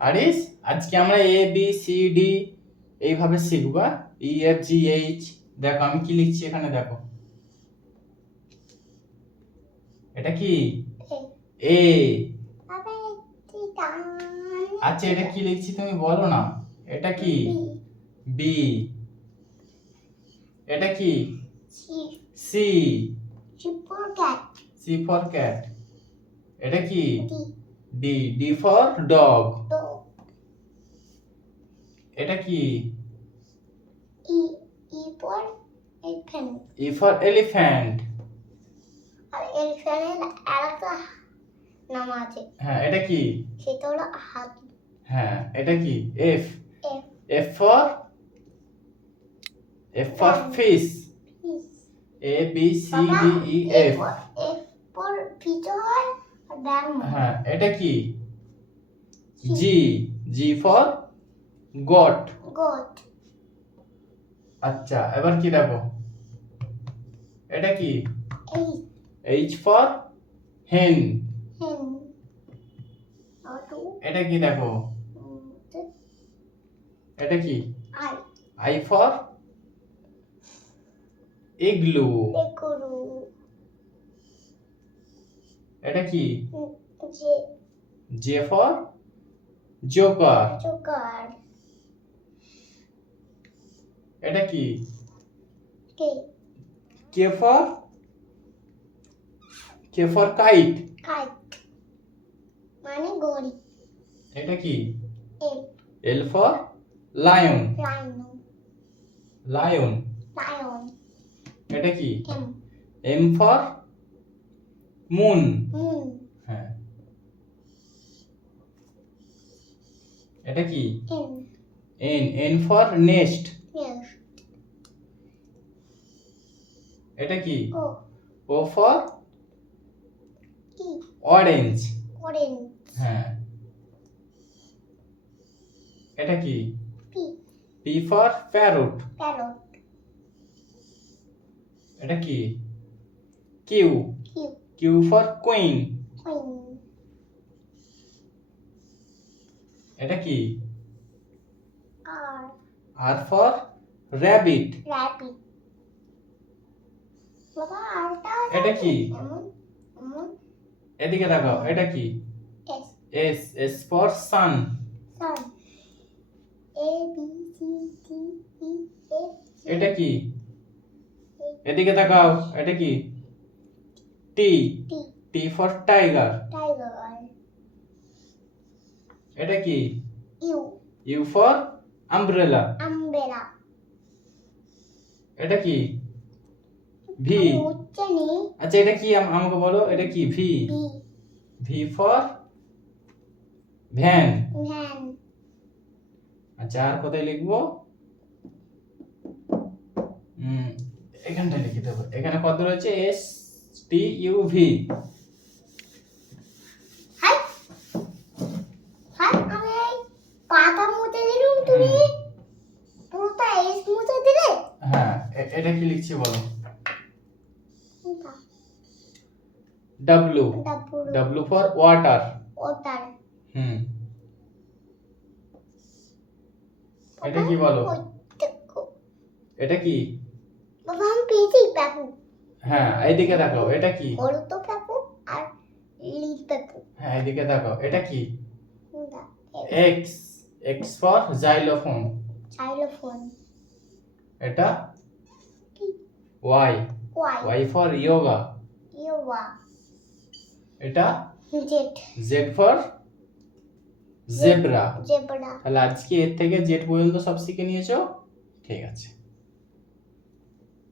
আরিস, আজকে আমরা এ B C D এইভাবে শিখবো। E F G H. দেখো আমি কি লিখছি এখানে, দেখো এটা কি এ। আচ্ছা এটা কি লিখছি তুমি বলো না। এটা কি বি। এটা কি সি। C for cat. এটা কি ডি। D for dog. এটা কি ই ফর এলিফ্যান্ট। আর এলিফ্যান্টের আরেকটা নাম আছে। হ্যাঁ এটা কি? সেটা হলো হাতি। হ্যাঁ এটা কি? F. F F for fish. A B C D E F. F for fish হয় আর ব্যাং। হ্যাঁ এটা কি? G. G for goat. Goat. আচ্ছা এবার কি দেখো, এটা কি? H. H for hen. Hen. আর টু। এটা কি দেখো, এটা কি? আই। I for igloo. এগুরু। এটা কি? J. J for joker. Joker. এটা কি? K. K for kite. Kite মানে গড়ি। এটা কি? L. L for lion. Rhino. Lion. Lion. এটা কি? M. M for moon. Moon. হ্যাঁ এটা কি? N. N. N for nest. Next. এটা কি? O. O for E. Orange. Orange. হ্যাঁ এটা কি? P. P for parrot. Parrot. এটা কি? Q. Q. Q for queen. Queen. এটা কি? R. R for rabbit. Rabbit. বাবা আরটা এটা কি? এমন এমন। এদিকে তাকাও, এটা কি? S. S. S for sun. Sun. A B C D E F. এটা কি? এদিকে তাকাও, এটা কি? T. T. T for tiger. Tiger. এটা কি? U. U for umbrella. Umbrella. এটা কি? ভি। হচ্ছে নি। আচ্ছা এটা কি আমাকে বলো, এটা কি? V. V. V for van. Van. আচ্ছা আর কোথায় লিখবো? এখানটা লিখে দেবো। এখানে কত রয়েছে? S T U V. High high আমি পাতা মুছে দিলুম, তুমি পুরোটা এস মুছে দিলে। হ্যাঁ এটা কি লিখছি বলো? ডাব্লু। W for water. ওটার। এটা কি বলো? এটা কি? বাবা আমি পেয়েছি পাপু। হ্যাঁ এইদিকে তাকাও, এটা কি? হলুদ পাপু আর নীল পাপু। হ্যাঁ এইদিকে তাকাও, এটা কি? X. X for xylophone. Xylophone. এটা কি? Y. Y. Y for yoga. Yoga. এটা Z. Z for zebra. Zebra. তাহলে আজকে এর থেকে জেড পর্যন্ত সব শিখে নিয়েছো? ঠিক আছে।